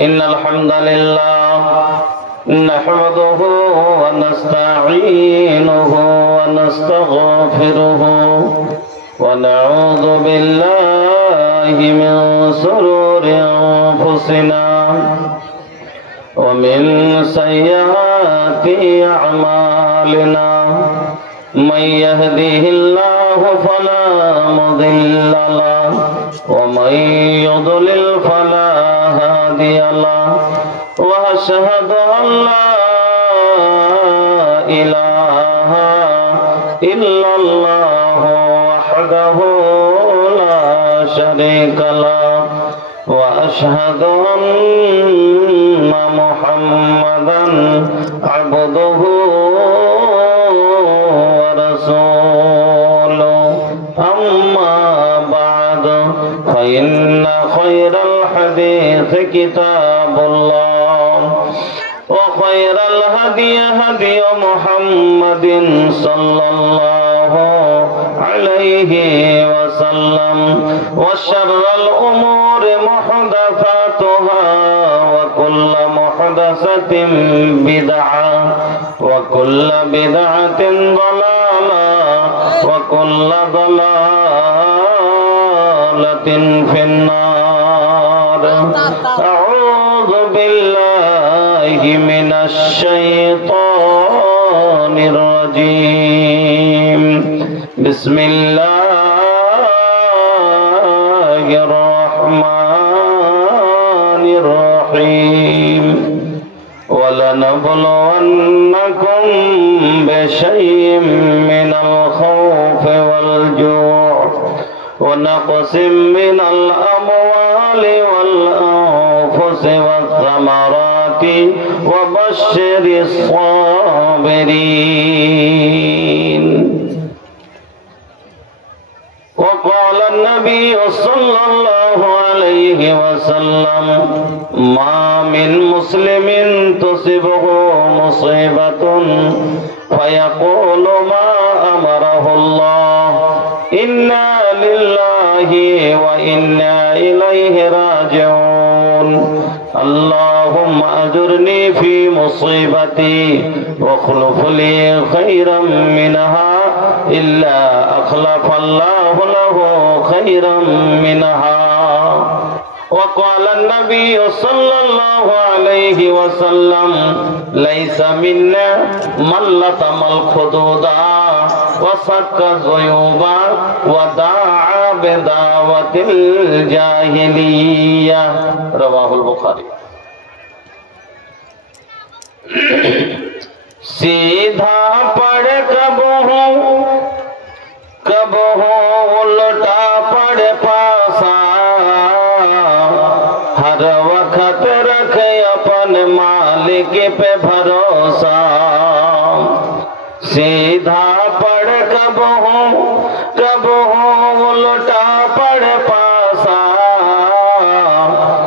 إن الحمد لله نحمده ونستعينه ونستغفره ونعوذ بالله من شرور أنفسنا ومن سيئات أعمالنا من يهده الله فلا مضل له ومن يضلل فلا هادي له وأشهد أن لا إله إلا الله وحده لا شريك له وأشهد أن محمدا عبده ورسوله أما بعد فإن خير الحديث كتاب الله وخير الهدي هدي محمد صلى الله عليه وسلم وشر الأمور محدثاتها وكل محدثة بدعة وكل بدعة ضلالة وكل ضلالة في النار. أعوذ بالله من الشيطان الرجيم. بسم الله الرحمن الرحيم. ولنبلونكم بشيء من الخوف والجوع ونقص من الأموال والأنفس والثمرات وبشر الصابرين. وقال النبي صلى الله عليه وسلم ما من مسلم تصبه مصيبة فيقول ما أمره الله إنا لله وإنا إليه راجعون اللهم أجرني في مصيبتي واخلف لي خيرا منها إلا أخلف الله له خيرا منها. وقال النبي صلى الله عليه وسلم ليس منا من لطم الخدود وصك الزيوب ودعا بدعوة الجاهلية. رواه البخاري. सीधा पड़ कब हो उल्टा पड़ पासा हर वक्त रखे अपन मालिक पे भरोसा. सीधा पड़ कब हो उल्टा पड़ पासा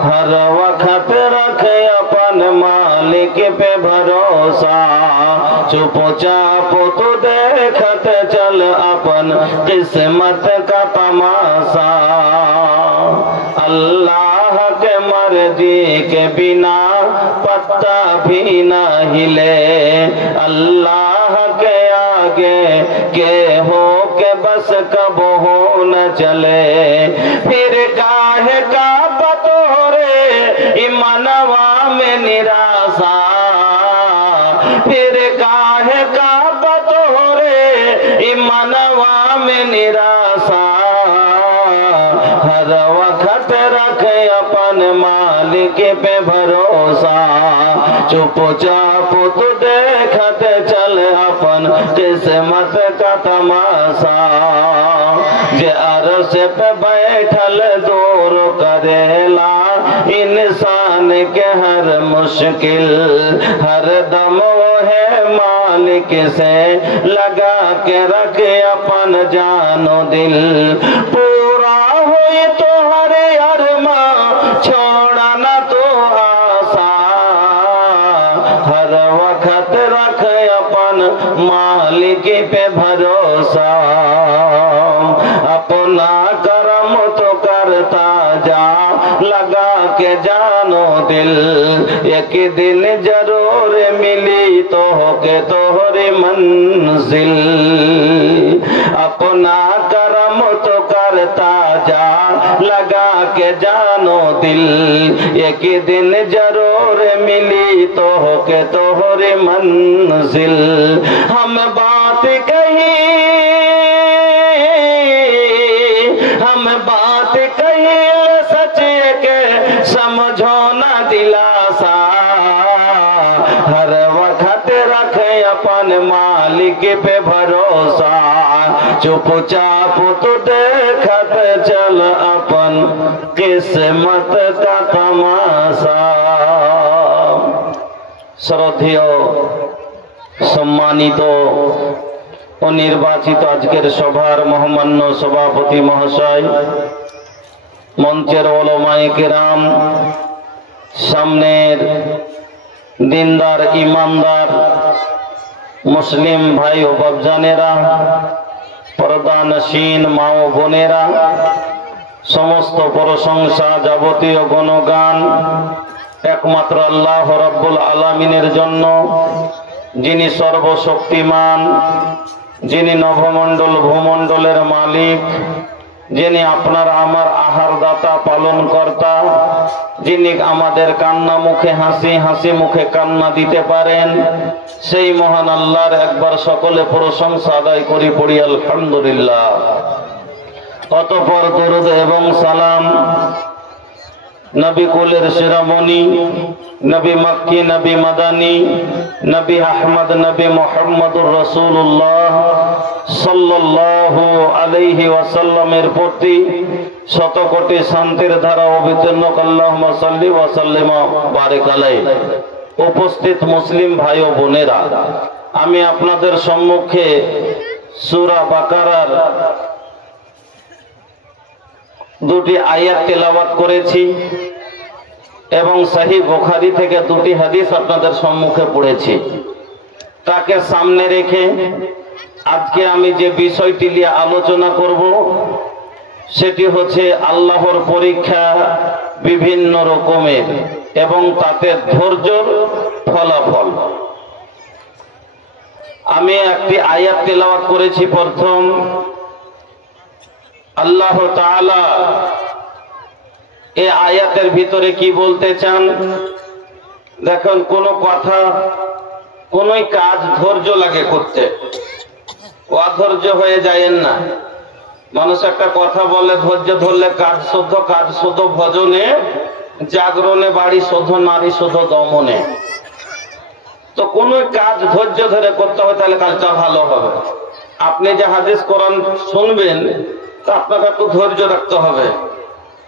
हर वक्त रखे अपन मालिक पे भरोसा. चुपचाप तो देखत चल अपन किस्मत का तमाशा. अल्लाह के मर्जी के बिना पत्ता भी न हिले. अल्लाह के आगे के हो के बस कब हो न चले. फिर काहे का बतोरे ईमानवा में निराशा. फिर काहे का बतोरे ईमानवा में निराशा. हर वक्त रखे अपन मालिक पे भरोसा. चुपचाप तू देखत चल अपन किस्मत का तमाशा. जे अरश पे बैठल दूर करेला इंसान के हर मुश्किल. हर दम वो है मालिक से लगा के रखे अपन जानो दिल. पूरा हुई तो हर अरमा छोड़ा न तो आशा. हर वक्त रख अपन मालिक पे भरोसा. अपना करम तो कर करता जा लगा के जानो दिल एक दिन जरूर मिली तो के तोहरी मंजिल अपना करम तो करता जा लगा के जानो दिल एक दिन जरूर मिली तो के तोहरी मंजिल हम बात कही सच के समझो ना दिलासा हर वक्त रखे अपन मालिक पे भरोसा चुपचाप तो देखत चल अपन किस्मत का तमाशा। श्रद्धेय सम्मानित ও নির্বাচিত আজকের সভার মহামান্য সভাপতি মহাশয়, মঞ্চের ওলামায়ে কেরাম, সামনের দিনদার ইমানদার মুসলিম ভাই ও বাপজানেরা, পর্দানশীন মা ও বোনেরা, সমস্ত প্রশংসা যাবতীয় গুণগান একমাত্র আল্লাহ রাব্বুল আলামিনের জন্য, যিনি সর্বশক্তিমান, যিনি নভমণ্ডল ভূমণ্ডলের মালিক, যিনি আপনার আমার আহার দাতা পালন কর্তা, যিনি আমাদের কান্না মুখে হাসি, হাসি মুখে কান্না দিতে পারেন, সেই মহান আল্লাহর একবার সকলে প্রশংসা আদায় করি পড়ি আলহামদুলিল্লাহ। অতঃপর দরুদ এবং সালাম নবী কুলের শিরোমণি, নবী মক্কি, নবী মাদানী, নবী আহমদ, নবী মুহাম্মদুর রাসূলুল্লাহ সাল্লাল্লাহু আলাইহি ওয়াসাল্লামের প্রতি শত কোটি শান্তির ধারা অবতীর্ণ আল্লাহুম্মা সাল্লি ওয়া সাল্লিম বারিক আলাইহি। উপস্থিত মুসলিম ভাই ও বোনেরা, আমি আপনাদের সম্মুখে সূরা বাকারার দুটি আয়াত তেলাওয়াত করেছি এবং সহিহ বুখারী থেকে দুটি হাদিস আপনাদের সম্মুখে পড়েছি। তাকে সামনে রেখে আজকে আমি যে বিষয়টি নিয়ে আলোচনা করব সেটি হচ্ছে আল্লাহর পরীক্ষা বিভিন্ন রকমের এবং তাতে ধৈর্যর ফলাফল। আমি একটি আয়াত তেলাওয়াত করেছি। প্রথম আল্লাহ তাআলা এই আয়াতের ভিতরে কি বলতে চান দেখুন। কোন কথা, কোন কাজ ধৈর্য লাগে করতে, অধৈর্য হয়ে যায়েন না। মানুষ একটা কথা বলে ধৈর্য ধরলে কাজ শোধ ভজনে, জাগরণে বাড়ি শোধ, নারী শোধ দমনে। তো কোন কাজ ধৈর্য ধরে করতে হবে, তাহলে কাজটা ভালো হবে। আপনি যে হাদিস কোরআন শুনবেন তা আপনাকে একটু ধৈর্য রাখতে হবে।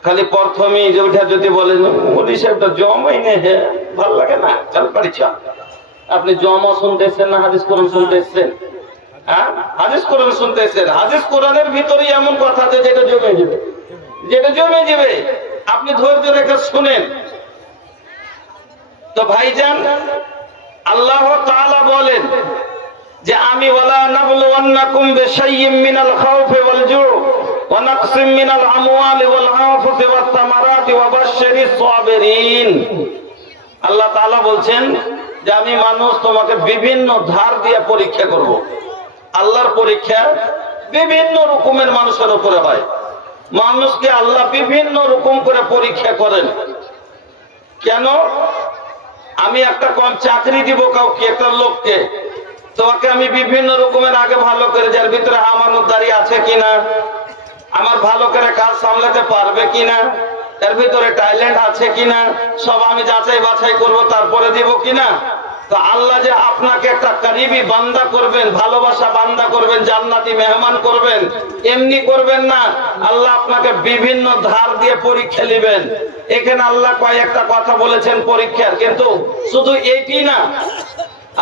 খালি প্রথমেই যে উঠে যদি বলেন মোদী সাহেবটা জমাই নেই, ভালো লাগে না, চাল পারি চা। আপনি জমা শুনতে এসছেন না হাদিস কোরআন শুনতে এসছেন? হ্যাঁ, হাদিস কোরআন শুনতে এসছেন। হাদিস কোরআনের ভিতরে এমন কথা আছে যেটা জমে যাবে, যেটা জমে যাবে। আপনি ধৈর্য রেখে শুনেন। তো ভাইজান, আল্লাহ তাআলা বলেন যে আমি ওয়ালা নাবলুওয়ান্নাকুম বিশাইয়্যিম মিনাল খাউফি ওয়াল জু' ওয়া নাকসিম মিনাল আমওয়ালি ওয়াল আনফুসি ওয়াত তামারাতি ওয়া বাশশিরিস সাবিরিন। আল্লাহ তাআলা বলছেন যে আমি মানুষ তোমাকে বিভিন্ন ধার দিয়ে পরীক্ষা করব। আল্লাহর পরীক্ষা বিভিন্ন রকমের মানুষের উপরে হয়। মানুষকে আল্লাহ বিভিন্ন রকম করে পরীক্ষা করেন। কেন? আমি একটা কম চাকরি দিব কাউকে, একটা লোককে, তোমাকে আমি বিভিন্ন রকমের আগে ভালো করে, যার ভিতরে আমানতদারি আছে কিনা, আমার ভালো করে কাজ সামলাতে পারবে কিনা, এর ভিতরে ট্যালেন্ট আছে কিনা, সব আমি যাচাই বাছাই করব, তারপরে দিব কিনা। তো আল্লাহ যে আপনাকে একটা করিবি বান্দা করবেন, ভালোবাসা বান্দা করবেন, জান্নাতি মেহমান করবেন, এমনি করবেন না। আল্লাহ আপনাকে বিভিন্ন ধার দিয়ে পরীক্ষা নেবেন। এখানে আল্লাহ কয়েকটা কথা বলেছেন পরীক্ষার, কিন্তু শুধু এটি না।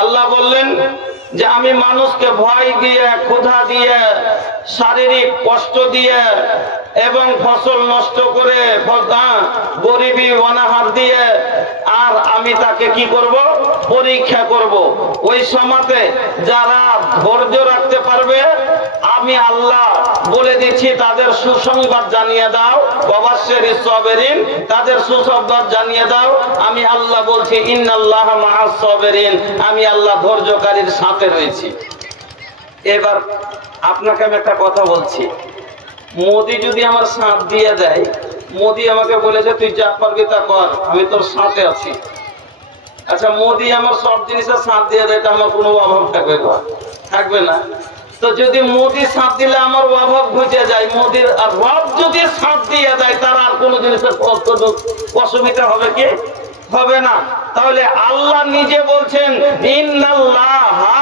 আল্লাহ বললেন যে আমি মানুষকে ভয় দিয়ে, ক্ষুধা দিয়ে, শারীরিক কষ্ট দিয়ে এবং ফসল নষ্ট করে, গরিবি অনাহার দিয়ে, আর আমি তাকে কি করব? পরীক্ষা করব। ওই সময়তে যারা ধৈর্য রাখতে পারবে আমি আল্লাহ বলে দিচ্ছি তাদের সুসংবাদ জানিয়ে দাও, ওয়াবাশশিরিস সাবিরিন, তাদের সুসংবাদ জানিয়ে দাও। আমি আল্লাহ বলছি ইন্নাল্লাহা মাআস সাবিরিন, আমি আল্লাহ ধৈর্যকারীর সাথে রয়েছি। এবার আপনাকে আমি একটা কথা বলছি, মোদি যদি আমার সাথ দিয়ে দেয়, মোদি আমাকে বলেছে তুই যা পারবি তা কর, আমি তোর সাথে আছি। আচ্ছা, মোদি আমার সব জিনিসের সাথ দিয়ে দেয়, তা আমার কোনো অভাব থাকবে থাকবে না? তো যদি মোদি সাথ দিলে আমার অভাব ঘুচে যায়, মোদির রব যদি সাথ দিয়ে দেয়, তার আর কোনো জিনিসের অসুবিধা হবে কি? হবে না। তাহলে আল্লাহ নিজে বলছেন ইন্নাল্লাহা,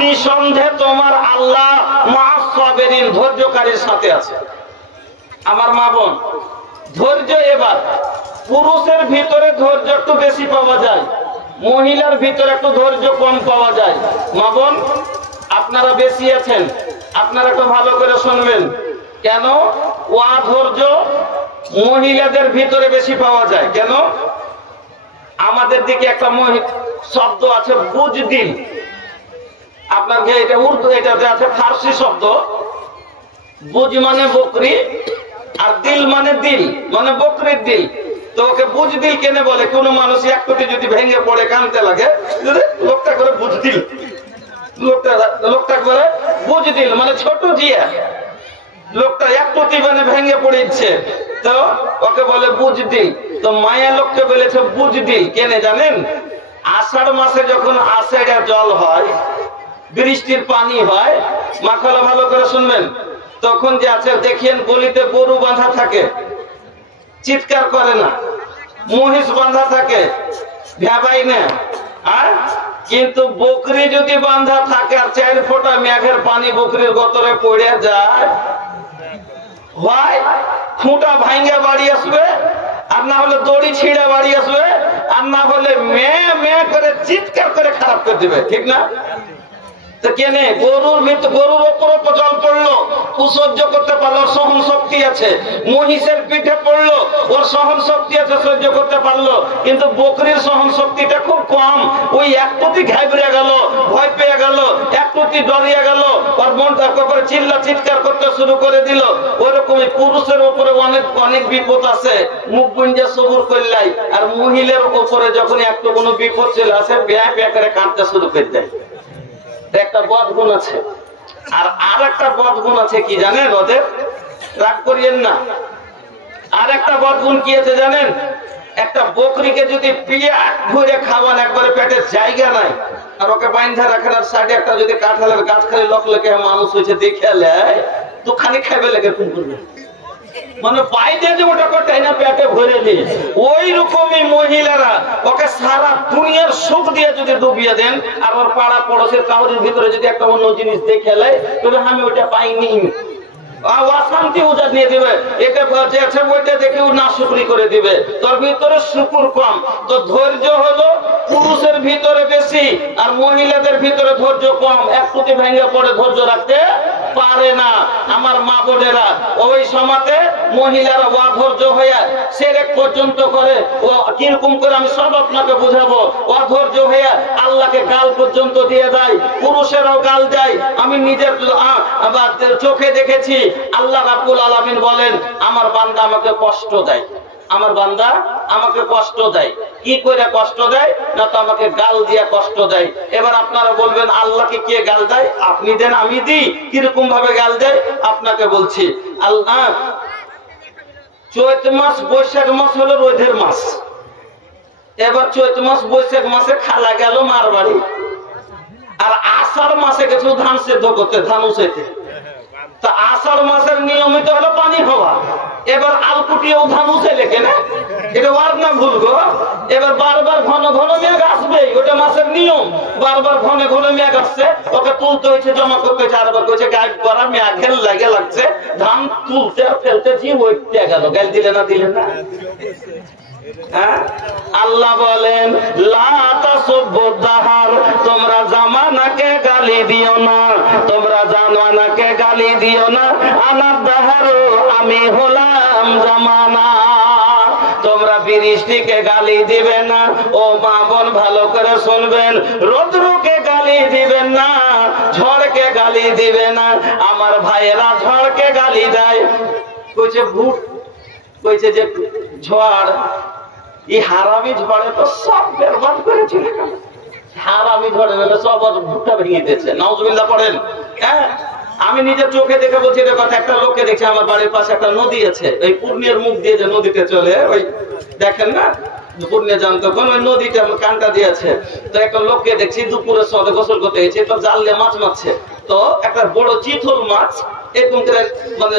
নিঃসন্দেহে তোমার আল্লাহ মাআস সাবিরিন, ধৈর্যকারীর সাথে আছে। আমার মা বোন, ধৈর্য এবার পুরুষের ভিতরে ধৈর্য একটু বেশি পাওয়া যায়, মহিলার ভিতরে একটু ধৈর্য কম পাওয়া যায়। মা বোন, আপনারা বেশি আছেন, আপনারা একটু ভালো করে শুনবেন। কেন ধৈর্য মহিলাদের ভিতরে বেশি পাওয়া যায়? কেন? আমাদের দিকে একটা শব্দ আছে বুজদিল, আপনাকে এটা উর্দু, এটাতে আছে ফার্সি শব্দ। বুজ মানে বকরি, আর দিল মানে দিল, মানে বকরির দিল। তো ওকে বুজদিল কেন বলে? কোন মানুষ এক কোটি যদি ভেঙে পড়ে কানতে লাগে, লোকটা করে বুজদিল, লোকটা করে বুজদিল মানে ছোট জিয়া, লোকটা এক কোটি মানে ভেঙে পড়েছে, তো ওকে বলে বুজদিল। তো মায়া লোককে বলেছে বুজদিল কেন জানেন? আষাঢ় মাসে যখন আষাঢ়ের জল হয়, বৃষ্টির পানি হয়, মাখালা ভালো করে শুনবেন, তখন যে আছে দেখেন গলিতে গরু বাঁধা থাকে, চিৎকার করে না, মহিষ বাঁধা থাকে, ভেবাই না। আর কিন্তু বকরি যদি বাঁধা থাকে আর 4 ফোঁটা মেঘের পানি বকরির গতরে পড়ে যায়, হয় খুঁটা ভাঙ্গে বাড়ি আসবে, আর না হলে দড়ি ছিঁড়ে বাড়ি আসবে, আর না হলে মে করে চিৎকার করে খারাপ করে দিবে, ঠিক না? কেনে গরুর ওপর জল পড়লো, ও সহ্য করতে পারলো, সহন শক্তি আছে। মহিষের পিঠে পড়লো, ওর সহন শক্তি আছে, সহ্য করতে পারলো। কিন্তু বকরির সহন শক্তিটা খুব কম। ওই একটুতি ঘাবড়ে গেল, ভয় পেয়ে গেল, একটুতি ডরিয়ে গেল, ওর মনটা করে চিৎকার করতে শুরু করে দিল। ওরকমই পুরুষের উপরে অনেক বিপদ আছে, মুখ গুঞ্জে সবুর করলাই। আর মহিলার উপরে যখন একটু কোনো বিপদ চলে আসে, ব্যাঁ করে কাঁদতে শুরু করে দেয়। একটা বদগুণ আছে। আর একটা বদগুণ আছে কি জানেন? ওদের রাগ করিয়েন না, আর একটা বদগুণ কি আছে জানেন? একটা বকরিকে যদি পেট ভরে খাওয়ান, একবারে পেটের জায়গা নাই, আর ওকে বাইন্ধা রাখার আর সাইডে একটা যদি কাঁঠালের গাছ খালি লোক লেগে মানুষ হয়েছে দেখে লেয়, তো খালি খাইবে লেগে কোন করবে, মানে বাইরে যে ওটা করতে না পেটে ভরে দিয়ে, ওই রকমই মহিলারা ওকে সারা দুনিয়ার সুখ দিয়ে যদি ডুবিয়ে দেন, আর ওর পাড়া পড়োশের কাউরির ভিতরে যদি একটা অন্য জিনিস দেখে নেয়, তবে আমি ওইটা পাইনি, অশান্তি উজা নিয়ে দিবে, এটা ওইটা দেখে না শুকরি করে দিবে। তোর ভিতরে শুকুর কম। তো ধৈর্য হলো পুরুষের ভিতরে বেশি, আর মহিলাদের ভিতরে ধৈর্য কম। একটুতে ভেঙে পড়ে ধৈর্য রাখতে পারে না। আমার মা বোনেরা, ওই সমাজে মহিলারা অধৈর্য হয়ে সেরেক পর্যন্ত করে, ও কিরকম করে আমি সব আপনাকে বুঝাবো। অধৈর্য হয়ে আল্লাহকে গাল পর্যন্ত দিয়ে দেয়, পুরুষেরাও গাল দেয়। আমি নিজের চোখে দেখেছি। আল্লাহ রাব্বুল আলামিন বলেন, আমার বান্দা আমাকে কষ্ট দেয়, আমার বান্দা আমাকে কষ্ট দেয়। কি করে কষ্ট দেয়? না তো আমাকে গাল দিয়ে কষ্ট দেয়। এবার আপনারা বলবেন আল্লাহকে কে গাল দেয়? আপনি দেন, আমি দিই? কিরকম ভাবে গাল দেয় আপনাকে বলছি। আল্লাহ চৈত মাস বৈশাখ মাস হলো রোদের মাস। এবার চৈত মাস বৈশাখ মাসে খালা গেল মার বাড়ি, আর আষাঢ় মাসে গেছিল ধান সেদ্ধ করতে, ধান উঠাইতে। তা আষাঢ় মাসের নিয়মিত হলো পানি হওয়া। এবার আলকুটিও ধান উঠে লেখে না, এটা আর না ভুলবো। এবার বারবার ঘন ঘন মেঘ আসবে, ওটা মাসের নিয়ম। বারবার ঘন ঘন মেঘ আসছে, ওকে তুলতে হয়েছে, জমা করতে হয়েছে। আরবার কইছে গাছ করা মেঘের লাগে লাগছে, ধান তুলতে ফেলতেছি, ওইতে গেল। গাল দিলে না, দিলে না? আল্লাহ বলেন তোমরা জামানাকে গালি দিও না, তোমরা জামানাকে গালি দিও না। আনার দাহারো, আমি হলাম জামানা। তোমরা বৃষ্টিকে গালি দিবেন না। ও মা বোন ভালো করে শুনবেন, রৌদ্রকে গালি দিবেন না, ঝড়কে গালি দিবে না। আমার ভাইয়েরা ঝড়কে গালি দেয়, কইছে ভূত, কইছে যে ঝড়, এই হারামি ঝড়ে তো সব বরবাদ করে চলে গেল। হারামি ঝড়ে গেলে সব ভুট্টা ভেঙে দিয়েছে, নাউজুবিল্লাহ পড়েন। হ্যাঁ, আমি নিজের চোখে দেখে বলছি এটা কথা। একটা লোককে দেখছি, আমার বাড়ির পাশে একটা নদী আছে, ওই পূর্ণিয়ার মুখ দিয়ে যে নদীতে চলে, ওই দেখেন না পূর্ণিয়া যান, তখন ওই নদীতে কানটা দিয়েছে। তো একটা লোককে দেখছি দুপুরে সদে গোসল করতে গেছে, তো জাল দিয়ে মাছ মারছে। তো একটা বড় চিতল মাছ এরকম করে মানে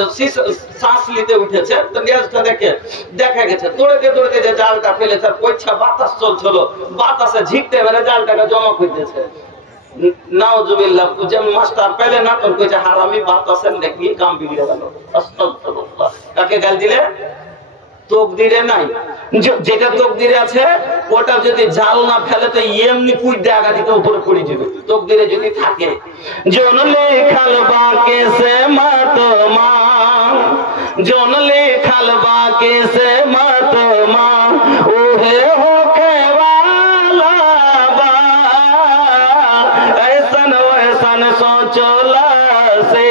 শ্বাস নিতে উঠেছে, তো নেজটা দেখে দেখা গেছে দৌড়ে দৌড়ে যে জালটা ফেলেছে, পয়সা বাতাস চলছিল, বাতাসে ঝিকতে মানে জালটাকে জমা করতেছে। নাউজুবিল্লাহ, যেমন মাস্টার পেলে না, তোর কইছে হারামি বাতাসের দেখি কাম বিগড়ে গেল। আস্তাগফিরুল্লাহ। কাকে গাল দিলে? তকদিরে নাই। যেটা তকদিরে আছে ওটা যদি জাল না ফেলে তো এমনি কুইডে আগাদিতে উপরে পড়ে যাবে। তকদিরে যদি থাকে, জন লেখাল বাকে সে মাতমা, জন লেখাল বাকে সে মাতমা, ওহে হোকে वाला बा, ऐसन वैसन सोचला से,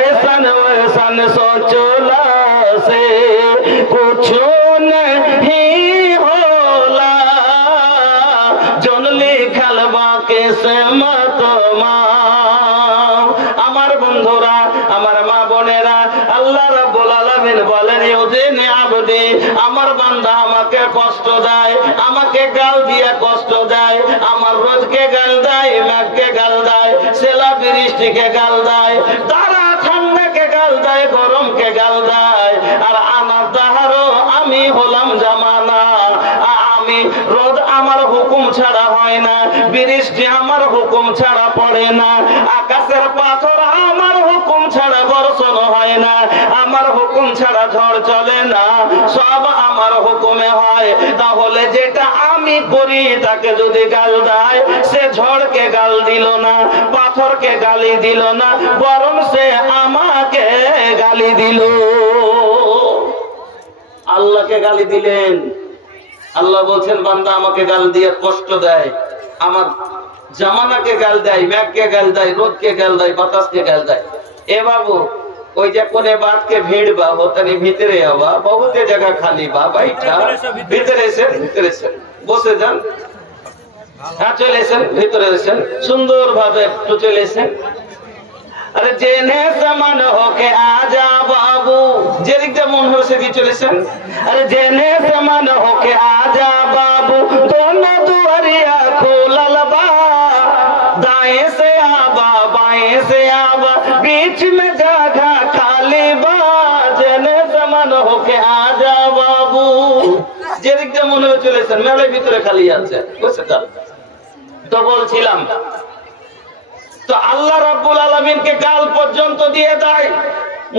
ऐसन वैसन सोचला से कुछ नहीं होला, জন লিখাল বাকে সে মাতমা। আমার বন্ধুরা, আমার মা বোনেরা, আল্লাহ রাব্বুল আলামিন বলেন, ইউজিনি আবদি, আমার বান্দা আমাকে কষ্ট দেয়, আমাকে গাল দিয়ে কষ্ট দেয়, আমার রোজকে গাল দেয়, মেঘকে গাল দেয়, সেলা বৃষ্টিকে গাল দেয়, তারা ঠান্ডাকে গাল দেয়, গরমকে গাল দেয়। আর আনা দাহারো, আমি হলাম জামানা। আমি রোদ আমার হুকুম ছাড়া হয় না, বৃষ্টি আমার হুকুম ছাড়া পড়ে না, আকাশের পাথর আমার হুকুম ছাড়া বর্ষণ হয় না, আমার হুকুম ছাড়া ঝড় চলে না, সব আমার হুকুমে হয়। তাহলে যেটা আমি করি তাকে যদি গাল দেয়, সে ঝড়কে গাল দিল না, পাথরকে গালি দিল না, বরং সে আমাকে গালি দিল। আল্লাহকে গালি দিলেন। আল্লাহ বলছেন, বান্দা আমাকে গাল দিয়ে কষ্ট দেয়, আমার জামানাকে গাল দেয়, মেঘকে গাল দেয়, রোদকে গাল দেয়, বাতাসকে গাল দেয়। এ বাবু, ওই যে কোনে बात के भीड़ बा होतनी ভিতরে आवा, बहुते जगह खाली बा, बैठा ভিতরে এসে বসে যান। হ্যাঁ, চলে এসেন, ভিতরে এসেন, সুন্দর ভাবে একটু চলে এসেন। আরে জেনে সমান হোকে আজা বাবু, যে দিকটা মন হবে সেদিকে চলেছেন। আরে জেনে সমান হোকে আজা বাবু, দোনো দুয়ারিয়া খোলাল বা, दाएं से आबा बाएं से आबा, बीच में जगह खाली बा, जने समान होके आजा बाबू। যে দিকটা মনে হবে চলেছেন, মেলার ভিতরে খালি আছে, বুঝছেন? তো বলছিলাম, তো আল্লাহ রাব্বুল আলামিনকে গাল পর্যন্ত দিয়ে দেয়।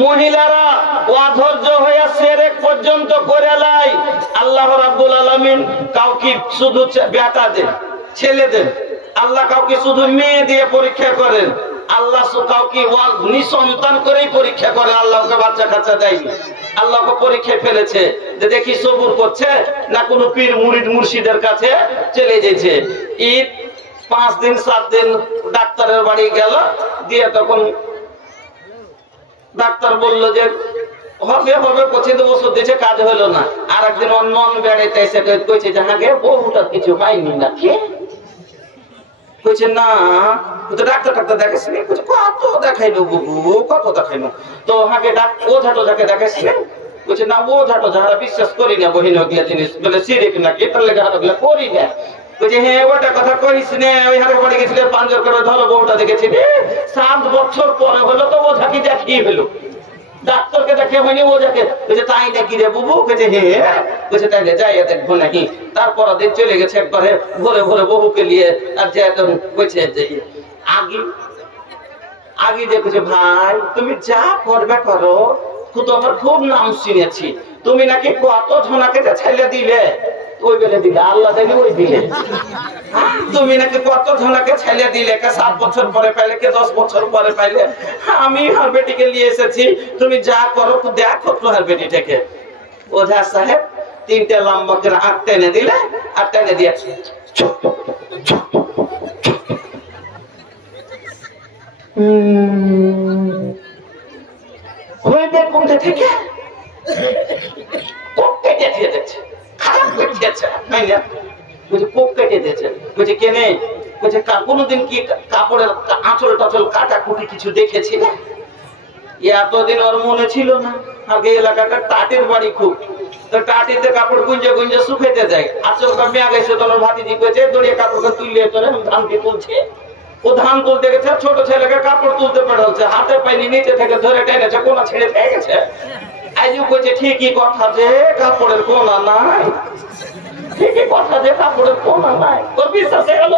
মহিলারা অধৈর্য হয়ে শিরক পর্যন্ত করে লাই। আল্লাহ রাব্বুল আলামিন কাউকে শুধু বেটা দেন, ছেলে দেন, আল্লাহ কাউকে শুধু মেয়ে দিয়ে পরীক্ষা করেন, আল্লাহ কাউকে নিঃসন্তান করেই পরীক্ষা করে। আল্লাহকে বাচ্চা কাচ্চা দেয়নি, আল্লাহকে পরীক্ষায় ফেলেছে যে দেখি সবুর করছে না কোনো পীর মুরিদ মুর্শিদের কাছে চলে যেছে। ঈদ 5 দিন 7 দিন ডাক্তারের বাড়ি গেল, দিয়ে তখন ডাক্তার বললো যে হবে হবে, পছন্দ ওষুধ দিয়েছে, কাজ হলো না। আর একদিন অন্য বেড়াইতে এসে কইছে যে হ্যাঁ বহুটা কিছু হয়নি নাকি, কইছে না ডাক্তার টাক্তার দেখাইছিলেন, কত দেখাইলো বাবু, কত দেখাইলো। তো হাঁকে ওঝা টোঝাকে দেখাইছিলেন, বলছে না ওঝা টোঝা বিশ্বাস করি না, বহিন ওগুলা জিনিস বলে শিরিক নাকি, তার লেগে ওগুলা করি না। বলছে হ্যাঁ ওটা কথা করিস নে, ওই হারে বাড়ি গেছিলে পাঞ্জর করে ধরো বউটা দেখেছি 7 বছর পরে হলো, তো ওঝাকে দেখিয়ে ফেলো, ডাক্তারকে দেখে হয়নি ওঝাকে। বলছে তাই নাকি রে বুবু, বলছে হ্যাঁ, বলছে তাইলে যাই দেখবো নাকি। তারপর দিন চলে গেছে একবারে ভোরে ভোরে বহুকে নিয়ে, আর যে বলছে যে আগে দেখেছে ভাই তুমি যা করবে করো, তোমার খুব নাম শুনেছি, তুমি নাকি কত জনাকে ছাইলে দিলে, ওই বেলে দিলে আল্লাহ দেবে ওই দিলে, তুমি নাকি কত জনাকে ছাইলে দিলে, কে 7 বছর পরে পাইলে, কে 10 বছর পরে পাইলে, আমি আর বেটিকে নিয়ে এসেছি, তুমি যা করো দেখো তো আর বেটিটাকে। ওঝা সাহেব 3টে লম্বা করে আট টেনে দিলে, আর টেনে দিয়েছে কোনটা থেকে কোপ কেটে দিয়ে দিচ্ছে, খারাপ করে দিয়েছে, কোপ কেটে দিয়েছে। বলছে কেনে? বলছে কোনোদিন কি কাপড়ের আঁচল টাচল কাটা কুটি কিছু দেখেছি? এতদিন ওর মনে ছিল না। আগে এলাকাটা টাটের বাড়ি খুব, তো টাটিতে কাপড় গুঞ্জে গুঞ্জে শুকাইতে যায়। আঁচলটা মেয়া গেছে, তোমার ভাতিজি কইছে দড়িয়ে কাপড়কে তুলিয়ে তোলে ধানকে তুলছে। ও ধান তুলতে গেছে, ছোট ছেলেকে কাপড় তুলতে পাঠাচ্ছে, হাতে পাইনি, নিচে থেকে ধরে টেনেছে, কোনা ছেড়ে খেয়ে গেছে। আইজু কইছে ঠিকই কথা যে কাপড়ের কোনা নাই, ঠিকই কথা যে কাপড়ের কোনা নাই। তোর বিশ্বাস হয়ে গেল?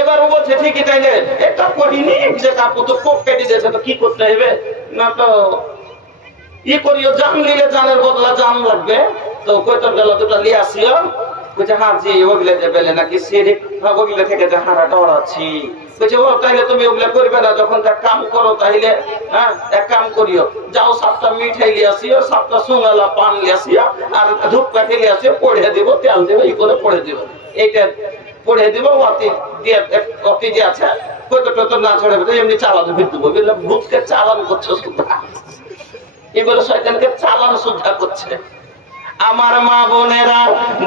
এবার ও বলছে ঠিকই তাইলে এটা করিনি, যে কাপড় তো কোপ কেটে দিয়েছে, তো কি করতে হবে না, তো ই করিও, জান নিলে জানের বদলা জান লাগবে। তো কইতর গেল দুটা লিয়ে আসিও। বলছে হ্যাঁ জি ওগুলো যে বেলে নাকি সিঁড়ি ওগুলো থেকে যে হারা ডরাচ্ছি। বলছে ও তাইলে তুমি ওগুলো করবে না, যখন এক কাম করো তাইলে হ্যাঁ এক কাম করিও, যাও 7টা মিঠাই লিয়ে আসিও, 7টা সুঙ্গালা পান লিয়ে আসিও, আর ধূপকাঠি লিয়ে আসিও, পড়ে দিব, তেল দেবো, ই করে পড়ে দিব, এইটা পড়ে দিব। অতি দিয়ে অতি যে আছে কত টত না ছড়ে এমনি চালানো ভিড় দেবো। ভূতকে চালান করছো শুধু, এগুলো শয়তানকে চালান সুদ্ধা করছে। আমার মা বোনেরা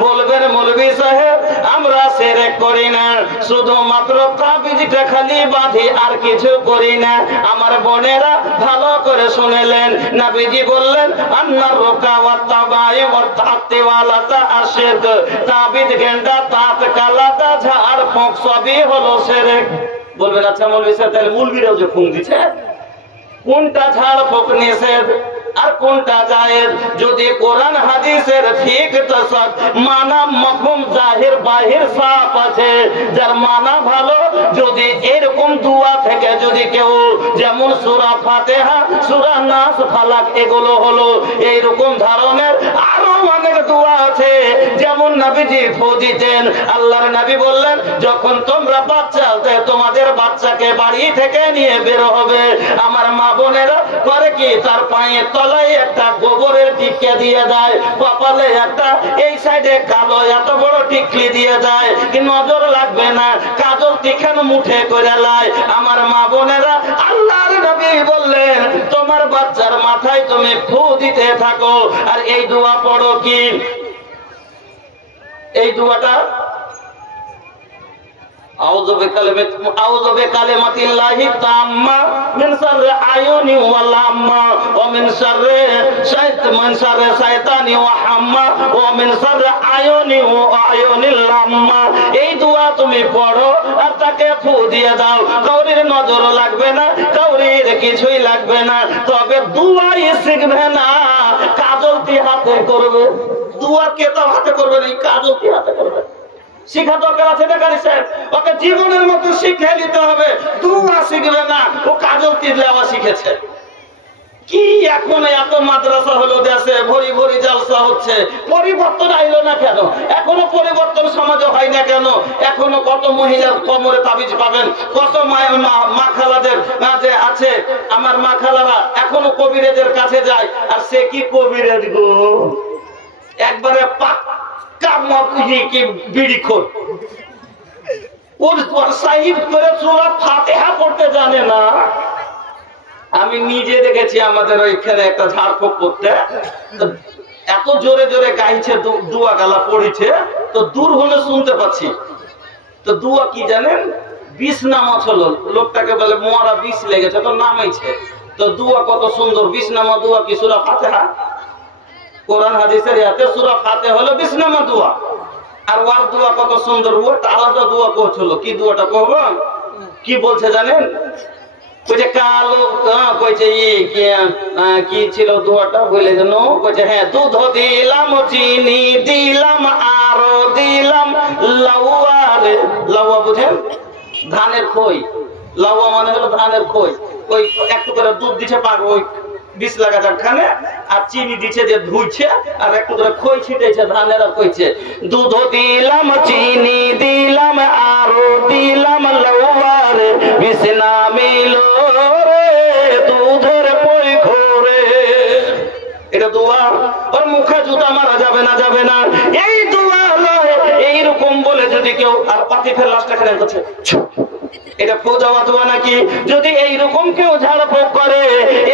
বলবেন মৌলভী সাহেব আমরা শিরক করি না, শুধুমাত্র তাবিজটা খালি বাঁধি, আর কিছু করি না। আমার বোনেরা ভালো করে শুনলেন, নবীজি বললেন আন্নার রুকা ওয়াত তাবাই ওয়াত তাতিওয়ালাতা আশিরক, তাবিজ গেন্ডা তাত কালাতা ঝাড় ফুঁক সবই হলো শিরক। বলবেন আচ্ছা মৌলভী সাহেব তাহলে মুলবিরাও যে ফুঁক দিচ্ছে, কোনটা ঝাড় ফুঁক নিষেধ আর কোনটা জায়েজ? যদি কোরআন হাদিসের ঠিক তসব মানা মাফহুম জাহির বাহির সাফ আছে, যার মানা ভালো, যদি এরকম দোয়া থেকে যদি কেউ যেমন সূরা ফাতিহা, সূরা নাস, ফালাক এগুলো হলো এইরকম ধরনের আরো অনেক দোয়া আছে, যেমন নবীজি ফু দিতেন। আল্লাহর নবী বললেন যখন তোমরা বাচ্চা তোমাদের বাচ্চাকে বাড়ি থেকে নিয়ে বের হবে, আমার মা বোনেরা করে কি তার পায়ে তলায় একটা গোবরের টিকা দিয়ে দেয়, কপালে একটা এই সাইডে কালো এত বড় টিকলি দিয়ে দেয়, কি নজর লাগবে না, কাজল তিখান মুঠে করে লাই। আমার মা বোনেরা আল্লাহর নবী বললেন তোমার বাচ্চার মাথায় তুমি ফু দিতে থাকো। আর এই দোয়া পড়ো কি? এই দোয়াটা আউযু বিকালিমাতিল্লাহি তাম্মা মিন শাররি আয়ুনি ওয়া লাম্মা ওয়া মিন শাররি শাইতানি ওয়া হাম্মা ওয়া মিন শাররি আয়ুনি ওয়া আয়ুনিল লাম্মা। এই দোয়া তুমি পড়ো আর তাকে ফু দিয়ে দাও, কাউরির নজর লাগবে না, কাউরির কিছুই লাগবে না। তবে দোয়াই শিখবে না, কাজলটি হাতে করবে। দোয়া কেতাব হাতে করবে না, কাজলটি হাতে করবে। শিক্ষা দরকার আছে না গাড়ি সাহেব, ওকে জীবনের মতো শিক্ষা নিতে হবে। দোয়া শিখবে না, ও কাজল তিলাওয়া শিখেছে। কি এখন এত মাদ্রাসা হলো দেশে, ভরি ভরি জালসা হচ্ছে, পরিবর্তন আইলো না কেন? এখনো পরিবর্তন সমাজে হয় না কেন? এখনো কত মহিলার কোমরে তাবিজ পাবেন, কত মা খালাদের যে আছে, আমার মা খালারা এখনো কবিরাজের কাছে যায়। আর সে কি কবিরাজ গো, একবারে পড়তে জানে না। আমি নিজে দেখেছি আমাদের ওইখানে একটা ঝাড়ফুঁক করতে, এত জোরে জোরে গাইছে, দুয়া গালা পড়েছে, তো দূর হলে শুনতে পাচ্ছি। তো দুয়া কি জানেন? বিষ নামাজ হলো, লোকটাকে বলে মোয়ারা বিষ লেগেছে, তো নামাইছে। তো দুয়া কত সুন্দর, বিষ নামা দুয়া কি সূরা ফাতিহা, কোরআন হাদিসের ইয়াতে সূরা ফাতিহা হলো 20 নম্বর দোয়া। আর ওয়ার দোয়া কত সুন্দর, ওটা আলাদা দোয়া কইছিল। কি দোয়াটা কইব? কি বলছে জানেন? কইছে কালো কইছে কি ছিল দোয়াটা বলে জানো? কইছে হ্যাঁ, দুধ দিলাম, চিনি দিলাম, আরো দিলাম লাউয়া। রে লাউয়া বুঝেন? ধানের খই। লাউয়া মানে হলো ধানের খই। ওই একটু করে দুধ দিছে পাক, ওই 20 লাগা যাখানে, আর চিনি দিছে যে ধুইছে, আর একটু করে খই ছিটাইছে ধানের। আর কইছে দুধ দিলাম, চিনি দিলাম, আরো দিলাম লাউয়ার, বিছনা মিলো রে দুধের পই খোরে। এটা দোয়া। ওর মুখ মুখে জুতা মারা যাবে না, যাবে না। এই দোয়া এইরকম বলে যদি কেউ আর পাতি ফের লাশটা খেলেন করছে, এটা পূজাওয়া দোয়া নাকি? যদি এইরকম কেউ ঝাড়ফুঁক করে,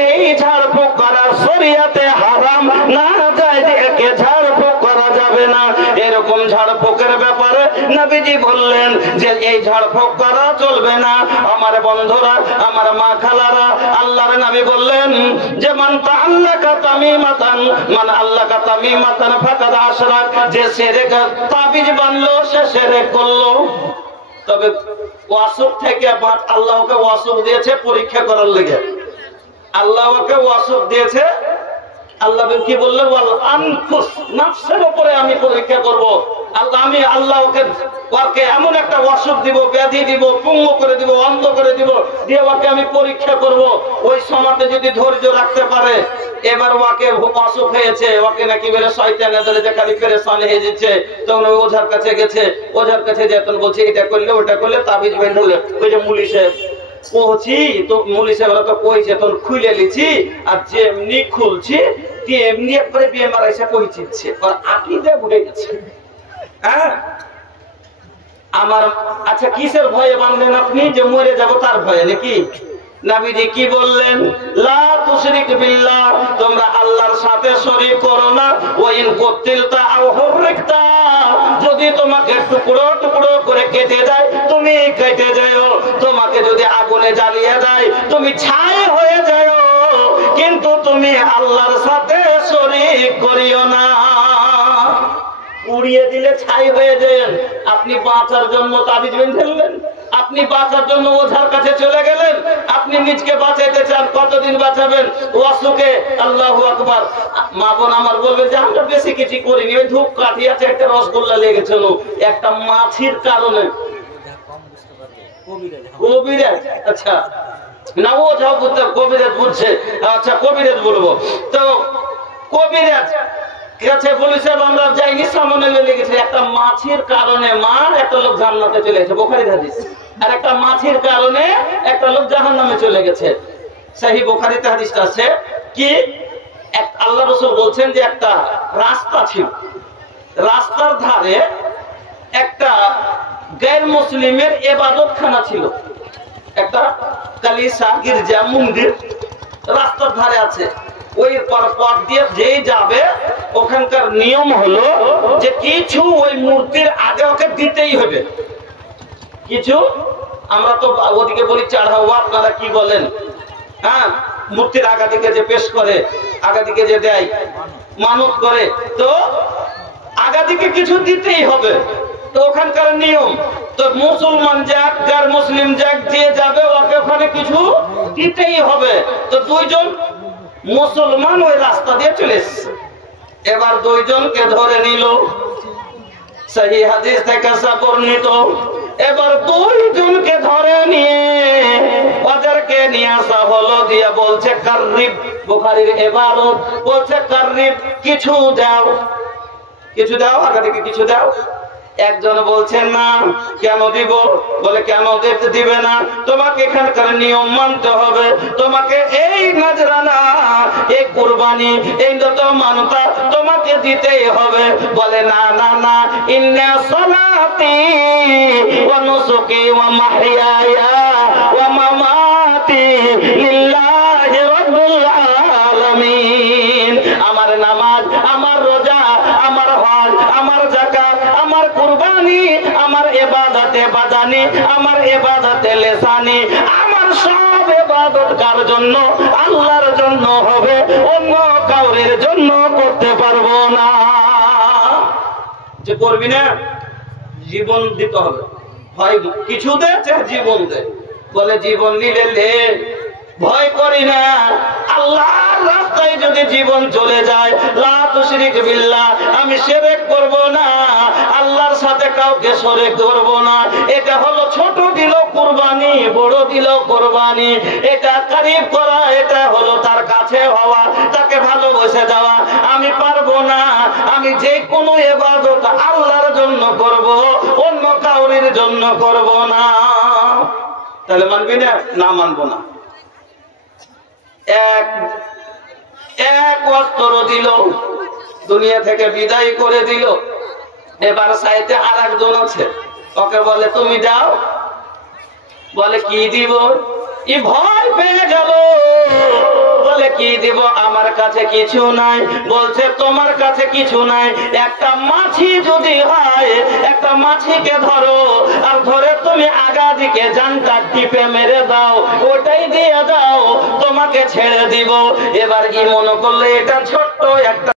এই ঝাড়ফুঁক করা শরীয়তে হারাম, না যায় যে একে ঝাড়ফুঁক করা যাবে না। এরকম ঝাড়ফুঁকের ব্যাপারে নবীজি বললেন যে এই ঝাড়ফুঁক করা চলবে না। আমার বন্ধুরা, আমার মা খালারা, আল্লাহর নবী বললেন যে মান তাআল্লাকা তামিমাতান, মান আল্লাকা তামিমাতান ফাকাদ আশরাক, যে শিরক তাবিজ বানলো সে শিরক করলো। তবে ওয়াসুক থেকে আল্লাহকে ওয়াসুক দিয়েছে পরীক্ষা করার লেগে। আল্লাহকে ওয়াসুক দিয়েছে, আল্লাহ কি বললেন? ওয়াল আনফুস, নফসের উপরে আমি পরীক্ষা করব। আমি আল্লাহকে এমন একটা ওয়াসুক দিব, ব্যাধি দিব, পঙ্গু করে দিব, অন্ধ করে দিব, দিয়ে ওকে আমি পরীক্ষা করব। ওই সময়তে যদি ধৈর্য রাখতে পারে, এবার ওকে অসুখ হয়েছে, ওকে নাকি বেরে শয়তানের ধরে যে খালি পেরেশান হয়ে যাচ্ছে, তখন ওই ওঝার কাছে গেছে। ওঝার কাছে যেতন বলছে এটা করলে ওটা করলে তাবিজ বের হলে, ওই যে মুলি সাহেব পৌঁছি তো মুলি সাহেবরা তো কইছে, তখন খুলে লিছি, আর যেমনি খুলছি তেমনি একবারে বেমার এসে পৌঁছিচ্ছে, আর আকিদা বুঝে গেছে। হ্যাঁ, আমার আচ্ছা কিসের ভয়ে বানলেন আপনি? যে মরে যাব তার ভয়ে নাকি? নবীজি কি বললেন? লা তুশরিক বিল্লাহ, তোমরা আল্লাহর সাথে শরীক করো না। ওয়া ইন কুতিলতা আও হুররিকতা, যদি তোমাকে টুকরো টুকরো করে কেটে যায় তুমি কেটে যাও, তোমাকে যদি আগুনে জ্বালিয়ে দেয় তুমি ছাই হয়ে যাও, কিন্তু তুমি আল্লাহর সাথে শরীক করিও না। উড়িয়ে দিলে ছাই হয়ে যান। আপনি বাঁচার জন্য তাবিজ বেঁধেলেন, আপনি বাঁচার জন্য ওঝার কাছে চলে গেলেন, আপনি নিজকে বাঁচাইতে চান, কতদিন বাঁচাবেন? ওয়াসুকে আল্লাহু আকবার। মা বোন আমার বলবে যে আমরা বেশি কিছু করিনি, ওই ধূপ কাঠি আছে, একটা রসগোল্লা লেগেছিল একটা মাছির কারণে। কবিরাজ, আচ্ছা না ও যাও কবিরাজ বুঝছে, আচ্ছা কবিরাজ বলবো তো। কবিরাজ কাছে বলেছে আমরা যাইনি, সামনে লেগেছে একটা মাছির কারণে মা একটা লোক জান্নাতে চলে গেছে, বুখারীর হাদিস। আর একটা মাছির কারণে একটা লোক জাহান্নামে চলে গেছে, সহিহ বুখারীতে হাদিসটা আছে। কি আল্লাহ রাসূল বলছেন যে একটা রাস্তা ছিল, রাস্তার ধারে একটা গैर মুসলিমের ইবাদতখানা ছিল, একটা কালিসা, গির্জা, মন্দির রাস্তার ধারে আছে। ওই পথ দিয়ে যেই যাবে ওখানকার নিয়ম হলো যে কিছু ওই মূর্তির আগে ওকে দিতেই হবে কিছু। আমরা তো ওদিকে বলি চড়াওয়া, আপনারা কি বলেন? হ্যাঁ, মূর্তির আগা দিকে যে পেশ করে, আগা দিকে যে দেয়, মানত করে, তো আগা দিকে কিছু দিতেই হবে। তো ওখানকার নিয়ম তো মুসলমান যাক যার মুসলিম যাক যে যাবে ওকে ওখানে কিছু দিতেই হবে। তো দুইজন মুসলমান ওই রাস্তা দিয়ে চলে এসেছে, এবার দুইজনকে ধরে নিল, সহিহ হাদিস থেকে বর্ণিত। এবার দুইজনকে ধরে নিয়ে ওদেরকে নিয়ে আসা হলো, দিয়ে বলছে কাররিব, বুখারীর ইবারত বলছে কাররিব, কিছু দাও, কিছু দাও, আগে থেকে কিছু দাও। একজন বলছেন না, কেন দিব? বলে কেন দিবে না? তোমাকে এখানকার নিয়ম মানতে হবে, তোমাকে এই নজরানা, এই কুরবানি, এই যত মানতা তোমাকে দিতেই হবে। বলে না না না, ইন্না সালাতি ওয়া নুসুকি ওয়া মাহইয়ায়া ওয়া মামাতি লিল্লাহি রাব্বিল আলামিন। আমার নামাজ, আমার রোজা, আমার হজ, আমার যাকাত, আমার কুরবানি, আমার ইবাদতে বাদানি, আমার ইবাদতে লিসানি, আমার সব ইবাদত কার জন্য? আল্লাহর জন্য হবে, অন্য কাউরের জন্য করতে পারবো না। যে করবি না, জীবন দিতে হবে, হয় কিছু দে চাই জীবন দে। বলে জীবন নিলে লে, ভয় করি না, আল্লাহর রাস্তায় যদি জীবন চলে যায়, লা তুশরিক বিল্লাহ, আমি শিরক করব না, আল্লাহর সাথে কাউকে শরীক করব না। এটা হলো ছোট দিল কুরবানি, বড় দিল কুরবানি, এটা করিব করা, এটা হলো তার কাছে হওয়া, তাকে ভালোবেসে দেওয়া। আমি পারবো না, আমি যে কোনো ইবাদত আল্লাহর জন্য করব, অন্য কাউরির জন্য করব না। তাহলে মানবি না? না, মানবো না। এক ওয়াক্ত দিল, দুনিয়া থেকে বিদায় করে দিল। এবার সাইতে আর একজন আছে, ওকে বলে তুমি যাও। বলে কি দিব? ই ভয় পেয়ে গেল, বলে কি দিব? আমার কাছে কিছু নাই। বলছে তোমার কাছে কিছু নাই, একটা মাছি যদি হয়, একটা মাছিকে ধরো, আর ধরে তুমি আগা দিকে জানটা টিপে মেরে দাও, ওটাই দিয়ে দাও, তোমাকে ছেড়ে দিব। এবার কি মনে করলে এটা ছোট্ট একটা